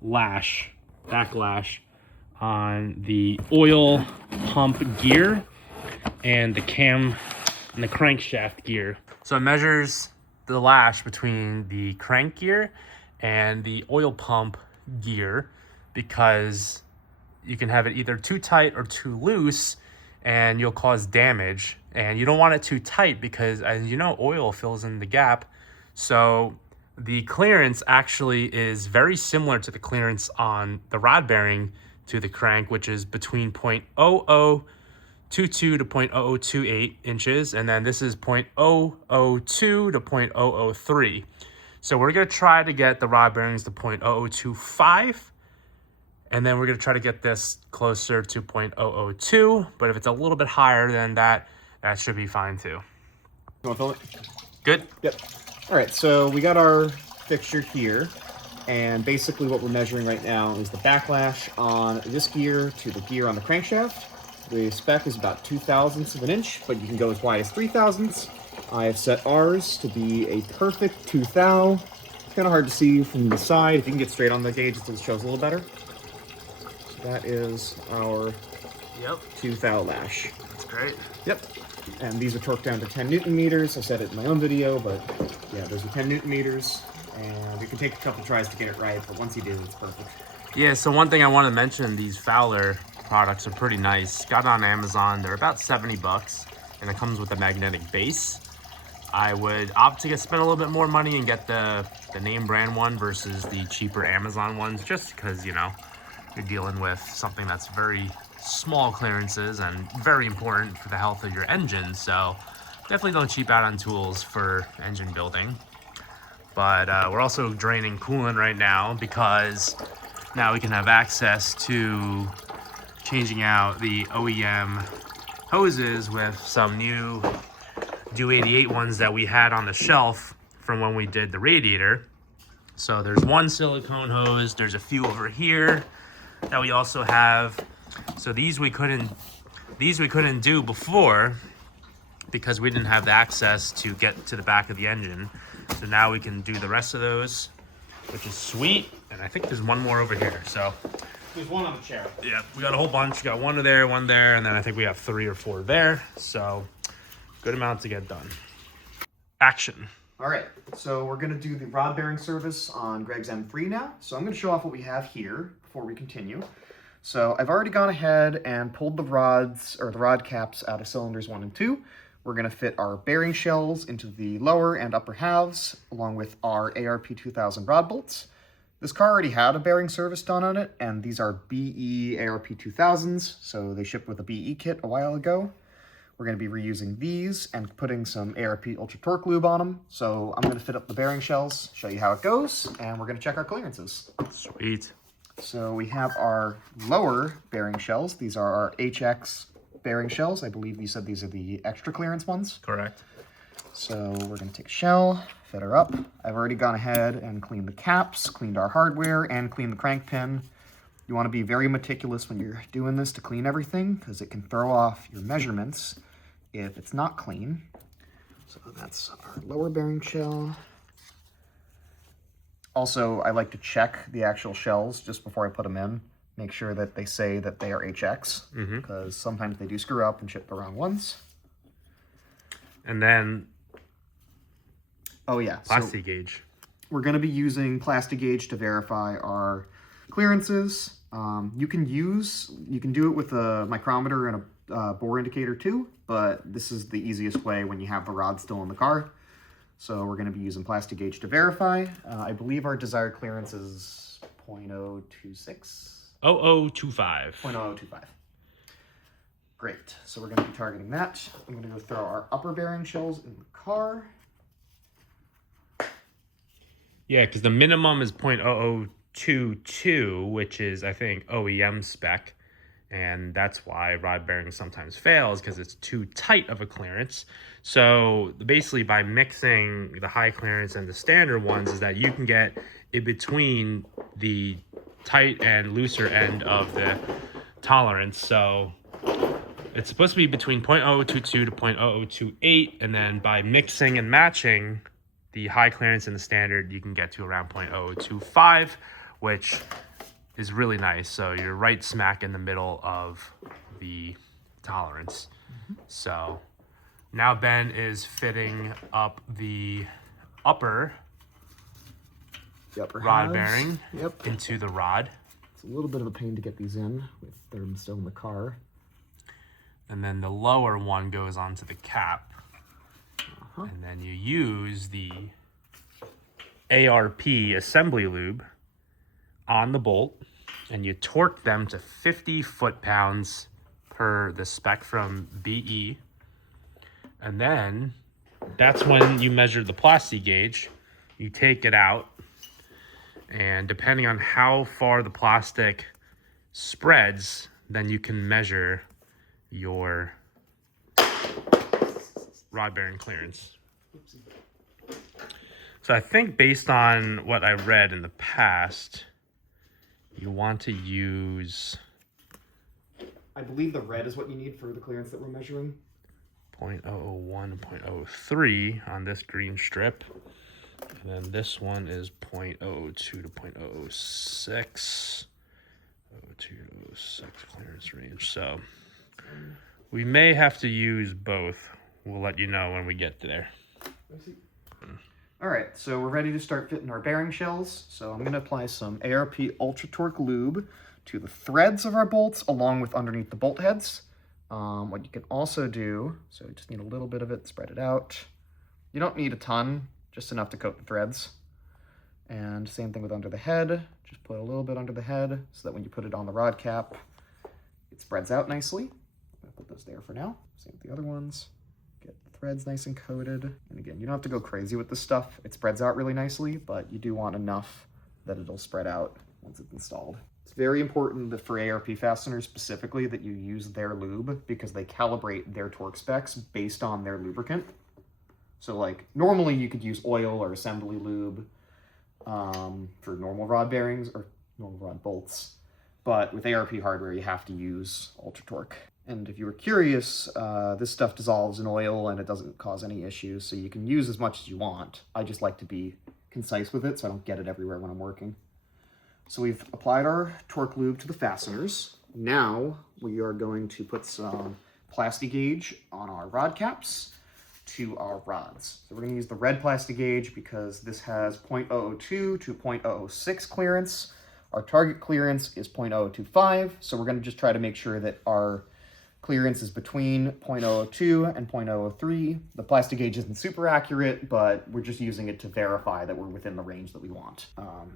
backlash on the oil pump gear and the crankshaft gear. So it measures the lash between the crank gear and the oil pump gear, because you can have it either too tight or too loose and you'll cause damage. And you don't want it too tight because, as you know, oil fills in the gap. So the clearance actually is very similar to the clearance on the rod bearing to the crank, which is between 0.0022 to 0.0028 inches. And then this is 0.002 to 0.003. So we're going to try to get the rod bearings to 0.0025. And then we're going to try to get this closer to 0.002. But if it's a little bit higher than that, that should be fine too. You want to fill it? Good? Yep. All right, so we got our fixture here, and basically what we're measuring right now is the backlash on this gear to the gear on the crankshaft. The spec is about 0.02 of an inch, but you can go as wide as 0.03. I have set ours to be a perfect 2 thou. It's kind of hard to see from the side. If you can get straight on the gauge, it shows a little better. So that is our 2 thou lash. That's great. Yep. And these are torqued down to 10 Newton meters. I said it in my own video, but yeah, those are 10 Newton meters. And it can take a couple tries to get it right, but once you do, it's perfect. Yeah, so one thing I want to mention, these Fowler products are pretty nice. Got on Amazon. They're about 70 bucks, and it comes with a magnetic base. I would opt to spend a little bit more money and get the name brand one versus the cheaper Amazon ones, just because, you know, you're dealing with something that's very small clearances and very important for the health of your engine. So definitely don't cheap out on tools for engine building. But we're also draining coolant right now, because now we can have access to changing out the OEM hoses with some new Do 88 ones that we had on the shelf from when we did the radiator. So there's one silicone hose, there's a few over here that we also have. So these we couldn't do before because we didn't have the access to get to the back of the engine. So now we can do the rest of those, which is sweet. And I think there's one more over here. So there's one on the chair. Yeah, we got a whole bunch. We got one there, and then I think we have 3 or 4 there. So good amount to get done. Action. All right, so we're gonna do the rod bearing service on Greg's M3 now. So I'm gonna show off what we have here before we continue. So I've already gone ahead and pulled the rods, or the rod caps, out of cylinders 1 and 2. We're going to fit our bearing shells into the lower and upper halves, along with our ARP 2000 rod bolts. This car already had a bearing service done on it, and these are BE ARP 2000s, so they shipped with a BE kit a while ago. We're going to be reusing these and putting some ARP Ultra Torque lube on them. So I'm going to fit up the bearing shells, show you how it goes, and we're going to check our clearances. Sweet. So we have our lower bearing shells. These are our HX bearing shells. I believe you said these are the extra clearance ones. Correct. So we're going to take a shell, fit her up. I've already gone ahead and cleaned the caps, cleaned our hardware, and cleaned the crank pin. You want to be very meticulous when you're doing this to clean everything, because it can throw off your measurements if it's not clean. So that's our lower bearing shell. Also, I like to check the actual shells just before I put them in. Make sure that they say that they are HX, because sometimes they do screw up and ship the wrong ones. And then oh yeah, plastic gauge. We're going to be using plastic gauge to verify our clearances. You can do it with a micrometer and a bore indicator too, but this is the easiest way when you have the rod still in the car. So we're going to be using plastic gauge to verify. I believe our desired clearance is 0.026. 0025. 0.0025. Great. So we're going to be targeting that. I'm going to go throw our upper bearing shells in the car. Yeah, because the minimum is 0.0022, which is, I think, OEM spec. And that's why rod bearing sometimes fails, because it's too tight of a clearance. So basically by mixing the high clearance and the standard ones is that you can get in between the tight and looser end of the tolerance. So it's supposed to be between 0.0022 to 0.0028. And then by mixing and matching the high clearance and the standard, you can get to around 0.0025, which is really nice. So you're right smack in the middle of the tolerance. So now Ben is fitting up the upper rod bearing into the rod. It's a little bit of a pain to get these in with them still in the car. And then the lower one goes onto the cap. And then you use the ARP assembly lube on the bolt, and you torque them to 50 foot-pounds per the spec from BE. And then that's when you measure the plastic gauge. You take it out, and depending on how far the plastic spreads, then you can measure your rod bearing clearance. So I think based on what I read in the past, you want to use, I believe the red is what you need for the clearance that we're measuring. 0.001 and 0.03 on this green strip. And then this one is 0.02 to 0.06. 0.02 to 0.06 clearance range. So we may have to use both. We'll let you know when we get there. All right, so we're ready to start fitting our bearing shells. So I'm going to apply some ARP Ultra Torque lube to the threads of our bolts along with underneath the bolt heads. What you can also do, so you just need a little bit of it, spread it out. You don't need a ton, just enough to coat the threads. And same thing with under the head. Just put a little bit under the head so that when you put it on the rod cap, it spreads out nicely. I'm going to put those there for now. Same with the other ones. Get the threads nice and coated. And again, you don't have to go crazy with this stuff. It spreads out really nicely, but you do want enough that it'll spread out once it's installed. It's very important that for ARP fasteners specifically that you use their lube, because they calibrate their torque specs based on their lubricant. So like normally you could use oil or assembly lube for normal rod bearings or normal rod bolts. But with ARP hardware, you have to use Ultra Torque. And if you were curious, this stuff dissolves in oil and it doesn't cause any issues, so you can use as much as you want. I just like to be concise with it so I don't get it everywhere when I'm working. So we've applied our torque lube to the fasteners. Now we are going to put some plastic gauge on our rod caps to our rods. So we're going to use the red plastic gauge because this has 0.002 to 0.006 clearance. Our target clearance is 0.025, so we're going to just try to make sure that our clearance is between 0.002 and 0.003. The plastic gauge isn't super accurate, but we're just using it to verify that we're within the range that we want.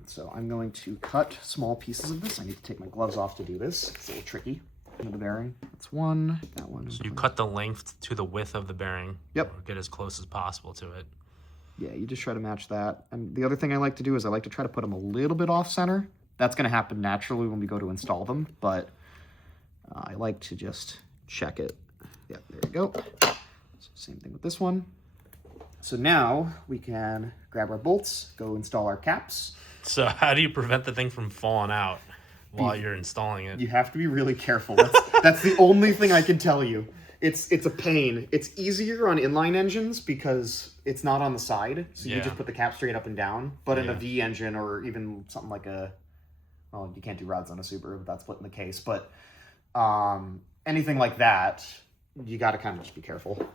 So I'm going to cut small pieces of this. I need to take my gloves off to do this. It's a little tricky. The bearing. That's one. That one. So you cut the length to the width of the bearing. Yep. Or get as close as possible to it. Yeah, you just try to match that. And the other thing I like to do is I like to try to put them a little bit off center. That's going to happen naturally when we go to install them, but I like to just check it. Yeah, there you go. So same thing with this one. So now we can grab our bolts, go install our caps. So how do you prevent the thing from falling out while you're installing it? You have to be really careful. That's the only thing I can tell you. It's a pain. It's easier on inline engines because it's not on the side, so you just put the cap straight up and down. But in a V engine or even something like well, you can't do rods on a Subaru, that's splitting the case. But anything like that, you got to kind of just be careful.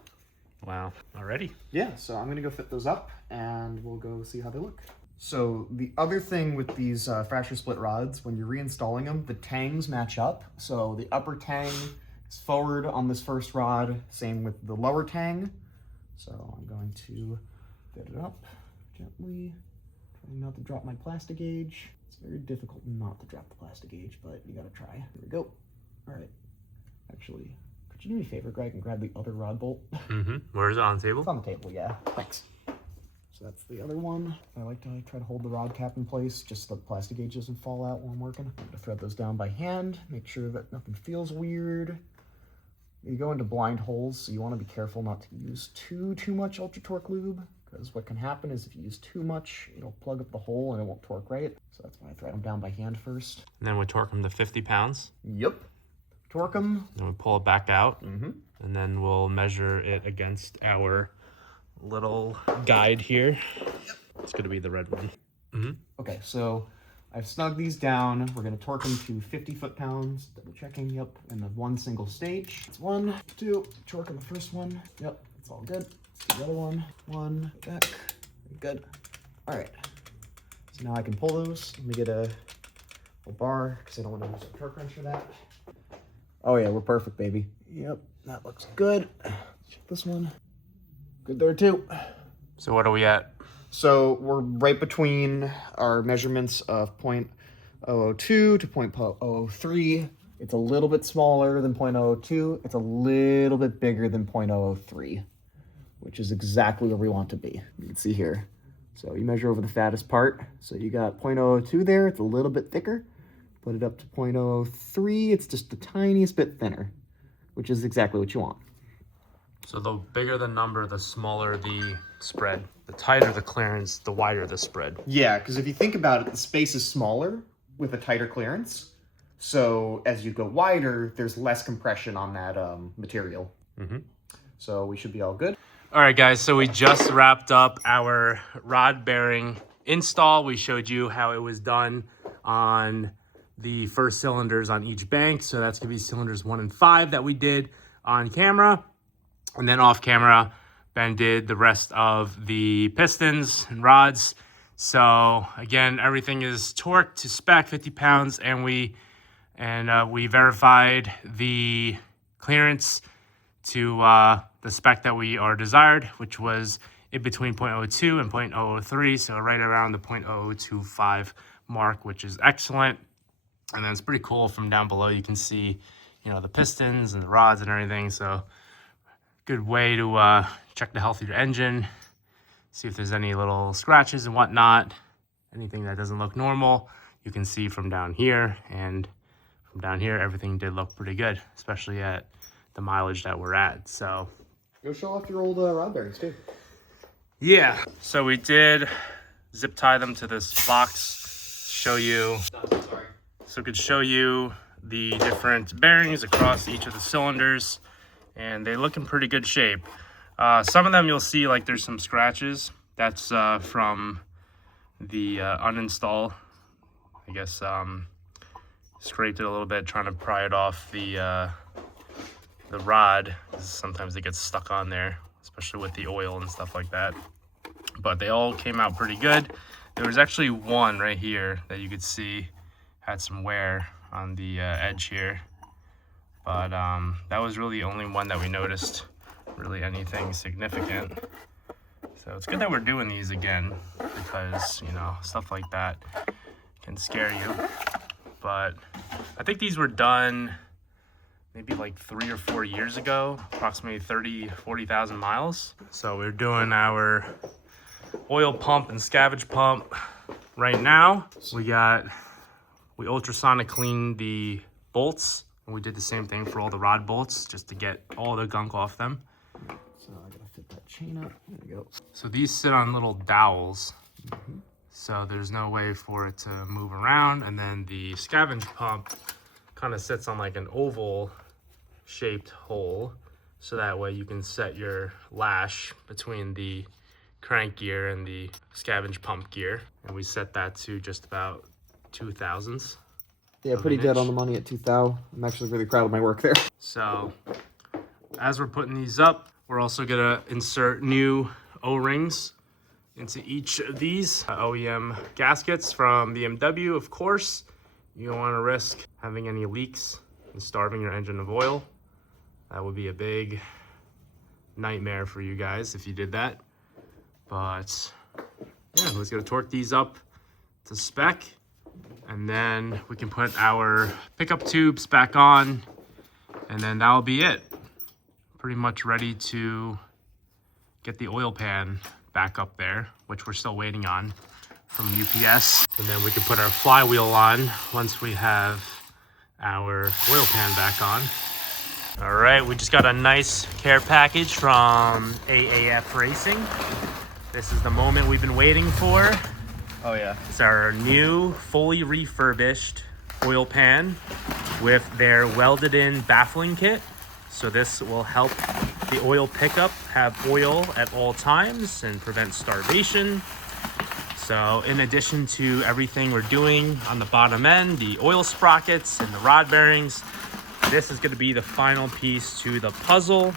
Wow. Already? Yeah, so I'm going to go fit those up, and we'll go see how they look. So the other thing with these fracture split rods, when you're reinstalling them, the tangs match up. So the upper tang is forward on this first rod, same with the lower tang. So I'm going to fit it up gently, trying not to drop my plastic gauge. It's very difficult not to drop the plastic gauge, but you got to try. Here we go. All right. Actually, could you do me a favor, Greg, and grab the other rod bolt? Mm-hmm. Where is it, on the table? It's on the table, yeah. Thanks. So that's the other one. I like to try to hold the rod cap in place just so the plastic gauge doesn't fall out while I'm working. I'm gonna thread those down by hand, make sure that nothing feels weird. You go into blind holes, so you want to be careful not to use too much ultra torque lube, because what can happen is if you use too much, it'll plug up the hole and it won't torque right. So that's why I thread them down by hand first. And then we torque them to 50 pounds. Yep. Torque them. Then we pull it back out. Mm-hmm. And then we'll measure it against our little guide here. Yep. It's going to be the red one. Mm-hmm. Okay, so I've snugged these down. We're going to torque them to 50 foot-pounds. Double checking, yep. In the one single stage. It's 1, 2, torque on the first one. Yep, it's all good. Let's do the other one. 1, back. Good. All right. So now I can pull those. Let me get a bar, because I don't want to use a torque wrench for that. Oh yeah, we're perfect, baby. Yep, that looks good. Check this one. Good there too. So what are we at? So we're right between our measurements of 0.002 to 0.003. It's a little bit smaller than 0.002. It's a little bit bigger than 0.003, which is exactly where we want to be. You can see here. So you measure over the fattest part. So you got 0.002 there. It's a little bit thicker. Put it up to 0.03. It's just the tiniest bit thinner, which is exactly what you want. So the bigger the number, the smaller the spread. The tighter the clearance, the wider the spread. Yeah, because if you think about it, the space is smaller with a tighter clearance. So as you go wider, there's less compression on that material. Mm-hmm. So we should be all good. All right, guys, so we just wrapped up our rod bearing install. We showed you how it was done on the first cylinders on each bank. So that's gonna be cylinders 1 and 5 that we did on camera. And then off camera, Ben did the rest of the pistons and rods. So again, everything is torqued to spec, 50 pounds, and we verified the clearance to the spec that we are desired, which was in between 0.02 and 0.003, so right around the 0.025 mark, which is excellent. And then it's pretty cool from down below. You can see, you know, the pistons and the rods and everything. So good way to check the health of your engine, see if there's any little scratches and whatnot, anything that doesn't look normal. You can see from down here, and from down here, everything did look pretty good, especially at the mileage that we're at. So go show off your old rod bearings too. Yeah, so we did zip tie them to this box, show you, so it could show you the different bearings across each of the cylinders, and they look in pretty good shape. Some of them you'll see like there's some scratches. That's from the uninstall. I guess scraped it a little bit trying to pry it off the rod. Sometimes it gets stuck on there, especially with the oil and stuff like that. But they all came out pretty good. There was actually one right here that you could see had some wear on the edge here. But that was really the only one that we noticed really anything significant. So it's good that we're doing these again, because, you know, stuff like that can scare you. But I think these were done maybe like 3 or 4 years ago, approximately 40,000 miles. So we're doing our oil pump and scavenge pump right now. We ultrasonic cleaned the bolts, and we did the same thing for all the rod bolts just to get all the gunk off them. So I gotta fit that chain up. There we go. So these sit on little dowels, so there's no way for it to move around. And then the scavenge pump kind of sits on like an oval shaped hole, so that way you can set your lash between the crank gear and the scavenge pump gear. And we set that to just about 2 thousandths. Yeah, pretty dead on the money at 2,000. I'm actually really proud of my work there. So as we're putting these up, we're also gonna insert new O-rings into each of these OEM gaskets from BMW, of course. You don't wanna risk having any leaks and starving your engine of oil. That would be a big nightmare for you guys if you did that. But yeah, let's go torque these up to spec, and then we can put our pickup tubes back on, and then that'll be it. Pretty much ready to get the oil pan back up there, which we're still waiting on from UPS. And then we can put our flywheel on once we have our oil pan back on. All right, we just got a nice care package from AAF Racing. This is the moment we've been waiting for. Oh yeah. It's our new fully refurbished oil pan with their welded in baffling kit. So this will help the oil pickup have oil at all times and prevent starvation. So in addition to everything we're doing on the bottom end, the oil sprockets and the rod bearings, this is going to be the final piece to the puzzle.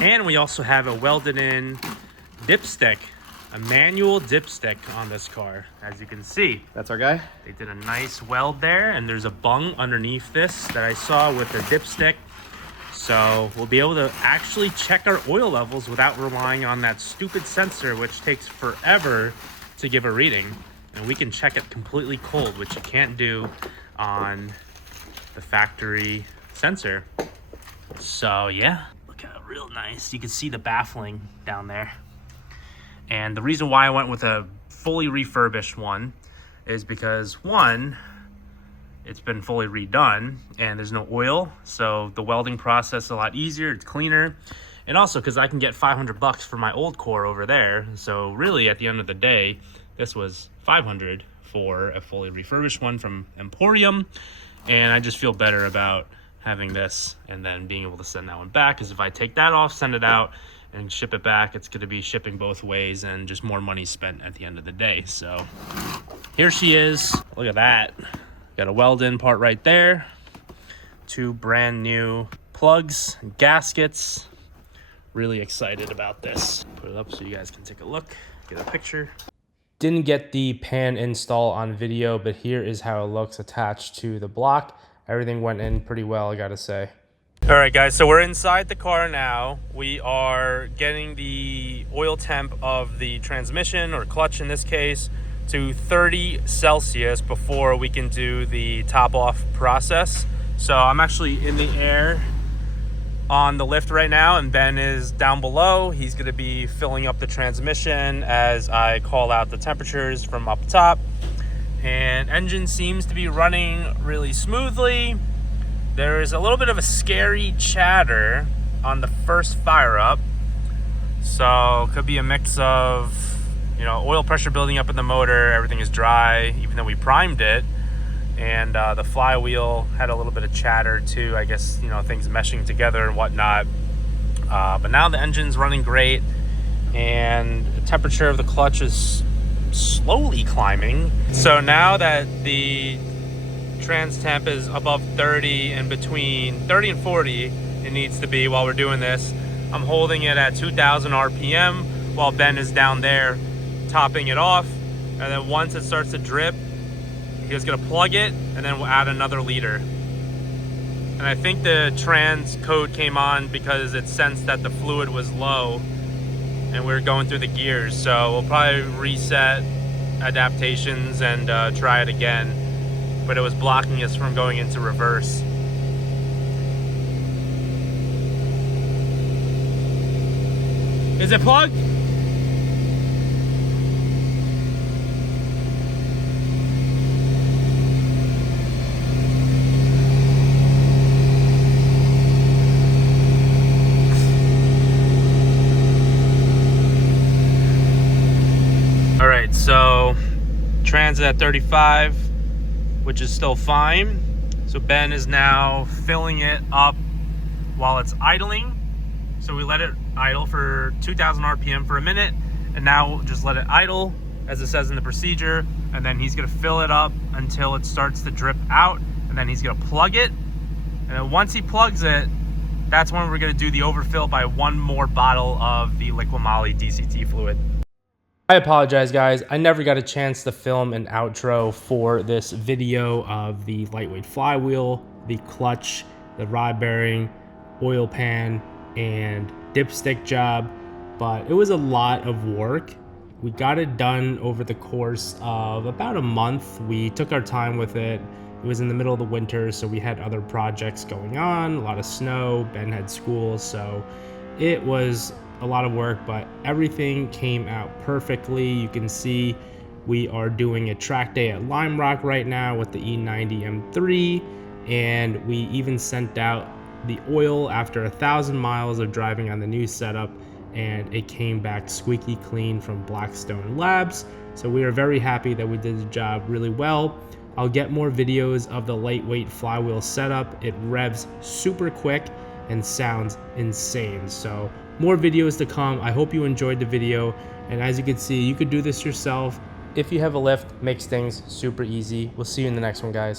And we also have a welded in dipstick, a manual dipstick on this car, as you can see. That's our guy? They did a nice weld there, and there's a bung underneath this that I saw with the dipstick. So we'll be able to actually check our oil levels without relying on that stupid sensor, which takes forever to give a reading. And we can check it completely cold, which you can't do on the factory sensor. So yeah, look how real nice. You can see the baffling down there. And the reason why I went with a fully refurbished one is because, one, it's been fully redone and there's no oil, so the welding process is a lot easier, it's cleaner. And also because I can get $500 for my old core over there. So really at the end of the day, this was $500 for a fully refurbished one from Emporium. And I just feel better about having this and then being able to send that one back, because if I take that off, send it out, and ship it back, it's going to be shipping both ways and just more money spent at the end of the day. So here she is. Look at that. Got a weld in part right there. 2 brand new plugs and gaskets. Really excited about this. Put it up so you guys can take a look, get a picture. Didn't get the pan install on video, but here is how it looks attached to the block. Everything went in pretty well, I gotta say. All right, guys, so we're inside the car now. We are getting the oil temp of the transmission, or clutch in this case, to 30 Celsius before we can do the top off process. So I'm actually in the air on the lift right now, and Ben is down below. He's gonna be filling up the transmission as I call out the temperatures from up top. And engine seems to be running really smoothly. There is a little bit of a scary chatter on the first fire up. So could be a mix of, you know, oil pressure building up in the motor, everything is dry, even though we primed it. And the flywheel had a little bit of chatter too, I guess, you know, things meshing together and whatnot. But now the engine's running great, and the temperature of the clutch is slowly climbing. So now that the trans temp is above 30 and between 30 and 40 it needs to be while we're doing this, I'm holding it at 2,000 RPM while Ben is down there topping it off. And then once it starts to drip, he's gonna plug it and then we'll add another liter. And I think the trans code came on because it sensed that the fluid was low and we were going through the gears. So we'll probably reset adaptations and try it again. But it was blocking us from going into reverse. Is it plugged? All right, so transit at 35, which is still fine. So Ben is now filling it up while it's idling. So we let it idle for 2,000 RPM for a minute, and now we'll just let it idle as it says in the procedure, and then he's gonna fill it up until it starts to drip out, and then he's gonna plug it. And then once he plugs it, that's when we're gonna do the overfill by one more bottle of the Liquimoly DCT fluid. I apologize, guys. I never got a chance to film an outro for this video of the lightweight flywheel, the clutch, the rod bearing, oil pan, and dipstick job, but it was a lot of work. We got it done over the course of about a month. We took our time with it. It was in the middle of the winter, so we had other projects going on, a lot of snow, Ben had school, so it was a lot of work, but everything came out perfectly. You can see we are doing a track day at Lime Rock right now with the E9X M3, and we even sent out the oil after 1,000 miles of driving on the new setup, and it came back squeaky clean from Blackstone Labs. So we are very happy that we did the job really well. I'll get more videos of the lightweight flywheel setup. It revs super quick and sounds insane. So more videos to come. I hope you enjoyed the video, and as you can see, you could do this yourself. If you have a lift, makes things super easy. We'll see you in the next one, guys.